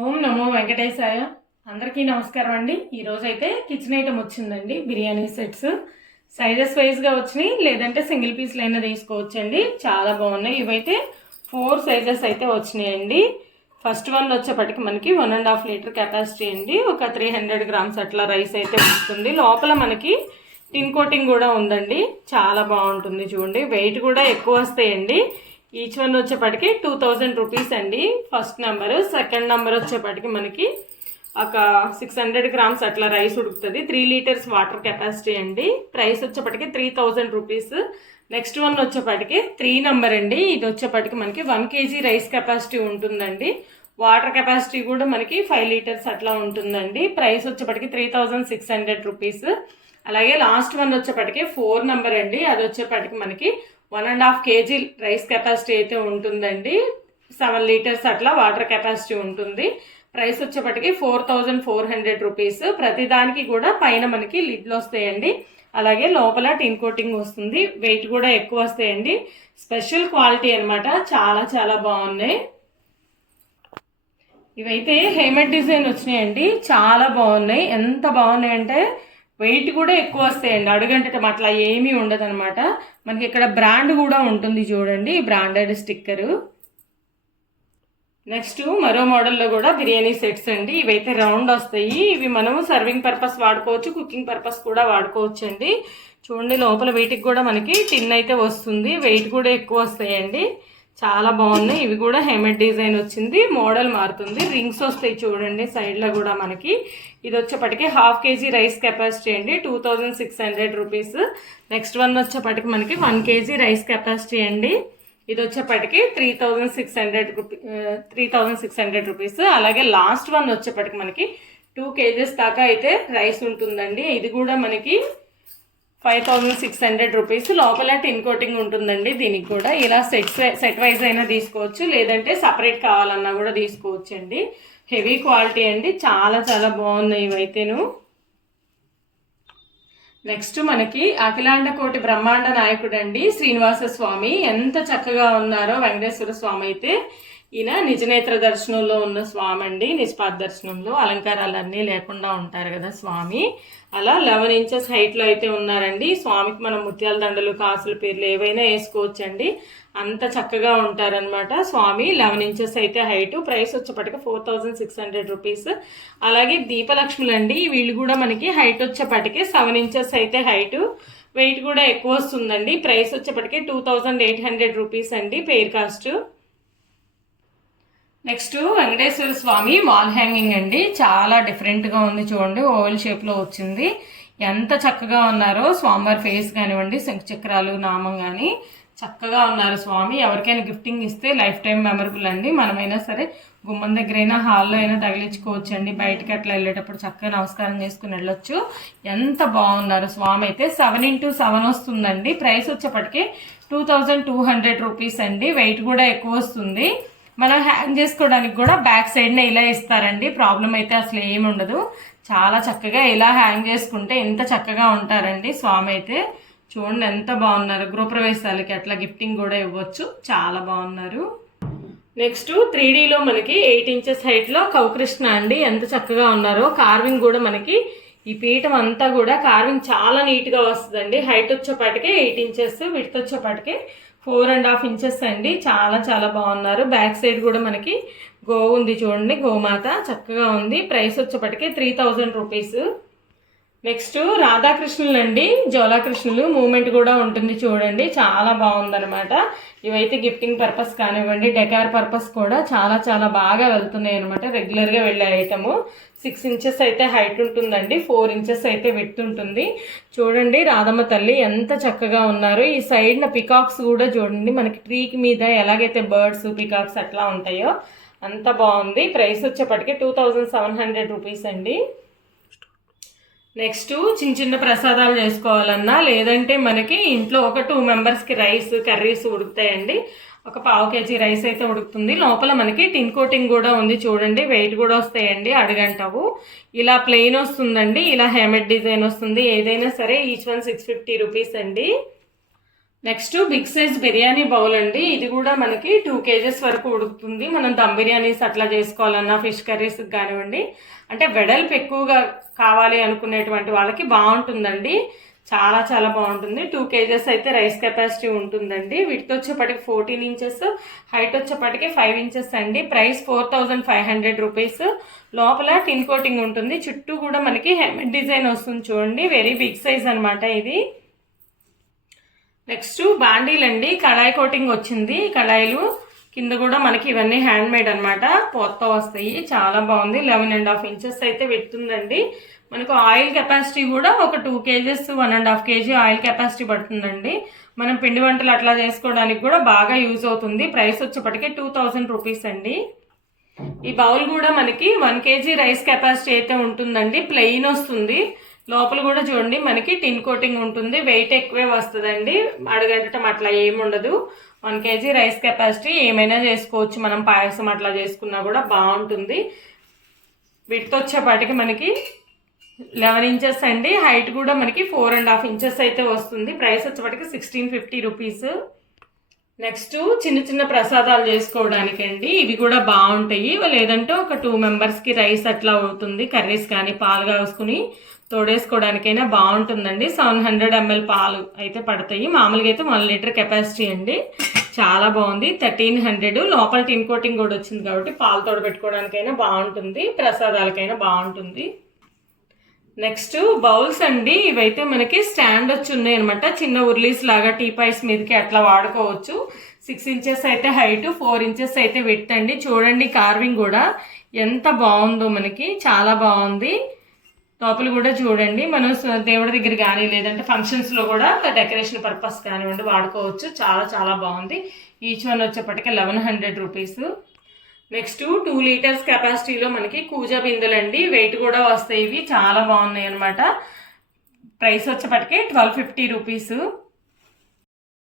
ఓం నమో వెంకటేశాయ. అందరికీ నమస్కారం అండి. ఈరోజు అయితే కిచెన్ ఐటమ్ వచ్చిందండి. బిర్యానీ సెట్స్ సైజెస్ వైజ్గా వచ్చినాయి, లేదంటే సింగిల్ పీస్లు అయినా తీసుకోవచ్చండి. చాలా బాగున్నాయి. ఇవైతే 4 సైజెస్ అయితే వచ్చినాయండి. ఫస్ట్ వన్ వచ్చేపటికి మనకి 1.5 లీటర్ కెపాసిటీ అండి. ఒక 300 గ్రామ్స్ అట్లా రైస్ అయితే వస్తుంది. లోపల మనకి టిన్ కోటింగ్ కూడా ఉందండి. చాలా బాగుంటుంది చూడండి. వెయిట్ కూడా ఎక్కువ వస్తాయండి. ఈచ్ వన్ వచ్చేపటికి 2000 రూపీస్ అండి. First number. సెకండ్ నెంబర్ వచ్చేపటికి మనకి ఒక 600 గ్రామ్స్ అట్లా రైస్ ఉడుకుతుంది. 3 లీటర్స్ వాటర్ కెపాసిటీ అండి. ప్రైస్ వచ్చేపటికి 3000 రూపీస్. నెక్స్ట్ వన్ వచ్చేపటికి 3 నెంబర్ అండి. ఇది వచ్చేపటికి మనకి 1 kg రైస్ కెపాసిటీ ఉంటుందండి. వాటర్ కెపాసిటీ కూడా మనకి 5 లీటర్స్ అట్లా ఉంటుందండి. ప్రైస్ వచ్చేపటికి 3600 రూపీస్. అలాగే లాస్ట్ వన్ వచ్చేపటికి 4 నెంబర్ అండి. అది వచ్చేపటికి మనకి 1.5 kg రైస్ కెపాసిటీ అయితే ఉంటుందండి. 7 లీటర్స్ అట్లా వాటర్ కెపాసిటీ ఉంటుంది. ప్రైస్ వచ్చేపటికి 4400 రూపీస్. ప్రతిదానికి కూడా పైన మనకి లిడ్లు వస్తాయండి. అలాగే లోపల టిన్ కోటింగ్ వస్తుంది. వెయిట్ కూడా ఎక్కువ వస్తాయండి. స్పెషల్ క్వాలిటీ అనమాట. చాలా చాలా బాగున్నాయి. ఇవైతే హేమర్ డిజైన్ వచ్చినాయండి. చాలా బాగున్నాయి. ఎంత బాగున్నాయి అంటే వెయిట్ కూడా ఎక్కువ వస్తాయండి. అడుగంటటం అట్లా ఏమీ ఉండదు అనమాట. మనకి ఇక్కడ బ్రాండ్ కూడా ఉంటుంది చూడండి, బ్రాండెడ్ స్టిక్కరు. నెక్స్ట్ మరో మోడల్లో కూడా బిర్యానీ సెట్స్ అండి. ఇవైతే రౌండ్ వస్తాయి. ఇవి మనము సర్వింగ్ పర్పస్ వాడుకోవచ్చు, కుకింగ్ పర్పస్ కూడా వాడుకోవచ్చు అండి. చూడండి, లోపల వీటికి కూడా మనకి టిన్ అయితే వస్తుంది. వెయిట్ కూడా ఎక్కువ వస్తాయండి. చాలా బాగున్నాయి. ఇవి కూడా హెమెడ్ డిజైన్ వచ్చింది. మోడల్ మారుతుంది. రింగ్స్ వస్తాయి చూడండి సైడ్లో కూడా మనకి. ఇది వచ్చేపటికి 1/2 kg రైస్ కెపాసిటీ అండి. 2600 రూపీస్. నెక్స్ట్ వన్ వచ్చేపటికి మనకి 1 kg రైస్ కెపాసిటీ అండి. ఇది వచ్చేపటికి 3600 రూపీస్. అలాగే లాస్ట్ వన్ వచ్చేపటికి మనకి 2 kgs దాకా అయితే రైస్ ఉంటుందండి. ఇది కూడా మనకి 5600 రూపీస్. లోపల టిన్ కోటింగ్ ఉంటుందండి. దీనికి కూడా ఇలా సెట్ వైజ్ అయినా తీసుకోవచ్చు, లేదంటే సపరేట్ కావాలన్నా కూడా తీసుకోవచ్చు అండి. హెవీ క్వాలిటీ అండి. చాలా చాలా బాగున్నాయి ఇవైతేను. నెక్స్ట్ మనకి అఖిలాండ కోటి బ్రహ్మాండ నాయకుడు అండి శ్రీనివాస స్వామి. ఎంత చక్కగా ఉన్నారో వెంకటేశ్వర స్వామి అయితే. ఈయన నిజనేత్ర దర్శనంలో ఉన్న స్వామి అండి. నిష్పాద దర్శనంలో అలంకారాలు అన్నీ లేకుండా ఉంటారు కదా స్వామి. అలా 11 ఇంచెస్ హైట్లో అయితే ఉన్నారండి. స్వామికి మనం ముత్యాల దండలు, కాసుల పేర్లు ఏవైనా వేసుకోవచ్చండి. అంత చక్కగా ఉంటారనమాట స్వామి. 11 ఇంచెస్ అయితే హైటు. ప్రైస్ వచ్చేపటికి 4600 రూపీస్. అలాగే దీపలక్ష్ములు అండి. వీళ్ళు కూడా మనకి హైట్ వచ్చేపటికి 7 ఇంచెస్ అయితే హైటు. వెయిట్ కూడా ఎక్కువ వస్తుందండి. ప్రైస్ వచ్చేపటికి 2800 రూపీస్ అండి pair cost. Next Venkateswara Swamy wall hanging అండి. చాలా డిఫరెంట్గా ఉంది చూడండి. ఓవెల్ షేప్లో వచ్చింది. ఎంత చక్కగా ఉన్నారో స్వామివారి ఫేస్ కానివ్వండి, శంఖచక్రాలు, నామం కానీ చక్కగా ఉన్నారు స్వామి. ఎవరికైనా గిఫ్టింగ్ ఇస్తే లైఫ్ టైం మెమరబుల్ అండి. మనమైనా సరే గుమ్మం దగ్గరైనా, హాల్లో అయినా తగిలించుకోవచ్చు అండి. బయటకి అట్లా వెళ్ళేటప్పుడు చక్కగా నమస్కారం చేసుకుని వెళ్ళొచ్చు. ఎంత బాగున్నారు స్వామి అయితే. 7x7 వస్తుందండి. ప్రైస్ వచ్చేప్పటికి 2200 రూపీస్ అండి. వెయిట్ కూడా ఎక్కువ వస్తుంది. మనం హ్యాంగ్ చేసుకోవడానికి కూడా బ్యాక్ సైడ్నే ఇలా ఇస్తారండి. ప్రాబ్లం అయితే అసలు ఏమి ఉండదు. చాలా చక్కగా ఇలా హ్యాంగ్ చేసుకుంటే ఎంత చక్కగా ఉంటారండి స్వామి అయితే. చూడండి ఎంత బాగున్నారు. గృహప్రవేశాలకి అట్లా గిఫ్టింగ్ కూడా ఇవ్వచ్చు. చాలా బాగున్నారు. నెక్స్ట్ 3Dలో మనకి 8 ఇంచెస్ హైట్లో కౌకృష్ణ అండి. ఎంత చక్కగా ఉన్నారో. కార్వింగ్ కూడా మనకి ఈ పీఠం అంతా కూడా కార్వింగ్ చాలా నీట్గా వస్తుందండి. హైట్ వచ్చేపాటికే 8 ఇంచెస్, విడ్త్ వచ్చేపాటికే 4.5 ఇంచెస్ అండి. చాలా చాలా బాగున్నారు. బ్యాక్ సైడ్ కూడా మనకి గో ఉంది చూడండి, గోమాత చక్కగా ఉంది. ప్రైస్ వచ్చేప్పటికి 3000 రూపీస్. నెక్స్ట్ రాధాకృష్ణులు అండి. జ్వాలాకృష్ణులు మూమెంట్ కూడా ఉంటుంది చూడండి. చాలా బాగుందనమాట. ఇవైతే గిఫ్టింగ్ పర్పస్ కానివ్వండి, డెకార్ పర్పస్ కూడా చాలా చాలా బాగా వెళ్తున్నాయి అనమాట. రెగ్యులర్గా వెళ్ళే ఐటము. 6 ఇంచెస్ అయితే హైట్ ఉంటుందండి. 4 ఇంచెస్ అయితే విడ్త్ ఉంటుంది. చూడండి రాధమ్మ తల్లి ఎంత చక్కగా ఉన్నారు. ఈ సైడ్న పికాక్స్ కూడా చూడండి. మనకి ట్రీకి మీద ఎలాగైతే బర్డ్స్, పికాక్స్ అట్లా ఉంటాయో అంత బాగుంది. ప్రైస్ వచ్చేప్పటికి 2700 రూపీస్ అండి. నెక్స్ట్ చిన్న చిన్న ప్రసాదాలు చేసుకోవాలన్నా, లేదంటే మనకి ఇంట్లో ఒక 2 మెంబర్స్కి రైస్, కర్రీస్ ఉడుకుతాయండి. ఒక 1/2 kg రైస్ అయితే ఉడుకుతుంది. లోపల మనకి టిన్ కోటింగ్ కూడా ఉంది చూడండి. వెయిట్ కూడా వస్తాయండి. అడుగంటావు. ఇలా ప్లెయిన్ వస్తుందండి, ఇలా హెమెడ్ డిజైన్ వస్తుంది. ఏదైనా సరే ఈచ్ వన్ 650 రూపీస్ అండి. Next big size biryani bowl అండి. ఇది కూడా మనకి 2 kgs వరకు ఉడుకుతుంది. మనం దమ్ బిర్యానీస్ అట్లా చేసుకోవాలన్నా ఫిష్ కర్రీస్ కానివ్వండి, అంటే వెడల్పు ఎక్కువగా కావాలి అనుకునేటువంటి వాళ్ళకి బాగుంటుందండి. చాలా చాలా బాగుంటుంది. 2 kgs అయితే రైస్ కెపాసిటీ ఉంటుందండి. విడ్త్ వచ్చేప్పటికి 14 ఇంచెస్, హైట్ వచ్చేప్పటికి 5 ఇంచెస్ అండి. Price 4500 rupees. లోపల టిన్ కోటింగ్ ఉంటుంది. చుట్టూ కూడా మనకి హెమ్మెడ్ డిజైన్ వస్తుంది చూడండి. వెరీ బిగ్ సైజ్ అనమాట ఇది. నెక్స్ట్ బాండీలు అండి. కడాయి కోటింగ్ వచ్చింది. కడాయిలు కింద కూడా మనకి ఇవన్నీ హ్యాండ్ మేడ్ అనమాట, పోత్తో వస్తాయి. చాలా బాగుంది. 11.5 ఇంచెస్ అయితే పెడుతుందండి. మనకు ఆయిల్ కెపాసిటీ కూడా ఒక 2 kgs 1.5 kg ఆయిల్ కెపాసిటీ పడుతుందండి. మనం పిండి వంటలు అట్లా చేసుకోవడానికి కూడా బాగా యూజ్ అవుతుంది. ప్రైస్ వచ్చేప్పటికి 2000 రూపీస్ అండి. ఈ బౌల్ కూడా మనకి 1 kg రైస్ కెపాసిటీ అయితే ఉంటుందండి. ప్లెయిన్ వస్తుంది. లోపల కూడా చూడండి మనకి టిన్ కోటింగ్ ఉంటుంది. వెయిట్ ఎక్కువే వస్తుందండి. అడుగంటటం అట్లా ఏముండదు. 1 kg రైస్ కెపాసిటీ ఏమైనా చేసుకోవచ్చు. మనం పాయసం అట్లా చేసుకున్నా కూడా బాగుంటుంది. విడ్త్ వచ్చేపాటికి మనకి 11 ఇంచెస్ అండి. హైట్ కూడా మనకి 4.5 ఇంచెస్ అయితే వస్తుంది. ప్రైస్ వచ్చేపాటికి 1650 రూపీస్. నెక్స్ట్ చిన్న చిన్న ప్రసాదాలు చేసుకోవడానికి అండి. ఇవి కూడా బాగుంటాయి. లేదంటే ఒక 2 మెంబర్స్కి రైస్ అట్లా అవుతుంది. కర్రీస్ కానీ పాలుగా వేసుకుని తోడేసుకోవడానికైనా బాగుంటుందండి. 700 ml పాలు అయితే పడతాయి. మామూలుగా అయితే 1 లీటర్ కెపాసిటీ అండి. చాలా బాగుంది. 1300. లోపల టిన్ కోటింగ్ కూడా వచ్చింది కాబట్టి పాలు తోడబెట్టుకోవడానికైనా బాగుంటుంది. ప్రసాదాలకైనా బాగుంటుంది. నెక్స్ట్ బౌల్స్ అండి. ఇవైతే మనకి స్టాండ్ వచ్చి ఉన్నాయి అనమాట. చిన్న ఉర్లీస్ లాగా టీపాయ్స్ మీదకి అట్లా వాడుకోవచ్చు. 6 ఇంచెస్ అయితే హైట్, 4 ఇంచెస్ అయితే విడ్త్ అండి. చూడండి కార్వింగ్ కూడా ఎంత బాగుందో మనకి. చాలా బాగుంది. లోపల కూడా చూడండి. మనం దేవుడి దగ్గర కానీ లేదంటే ఫంక్షన్స్లో కూడా డెకరేషన్ పర్పస్ కానివ్వండి వాడుకోవచ్చు. చాలా చాలా బాగుంది. ఈచ్ వన్ వచ్చేప్పటికి 1100 రూపీస్. నెక్స్ట్ 2 లీటర్స్ కెపాసిటీలో మనకి కూజా బిందెలండి. వెయిట్ కూడా వస్తాయి. ఇవి చాలా బాగున్నాయి అనమాట. ప్రైస్ వచ్చేప్పటికి 1250 రూపీస్.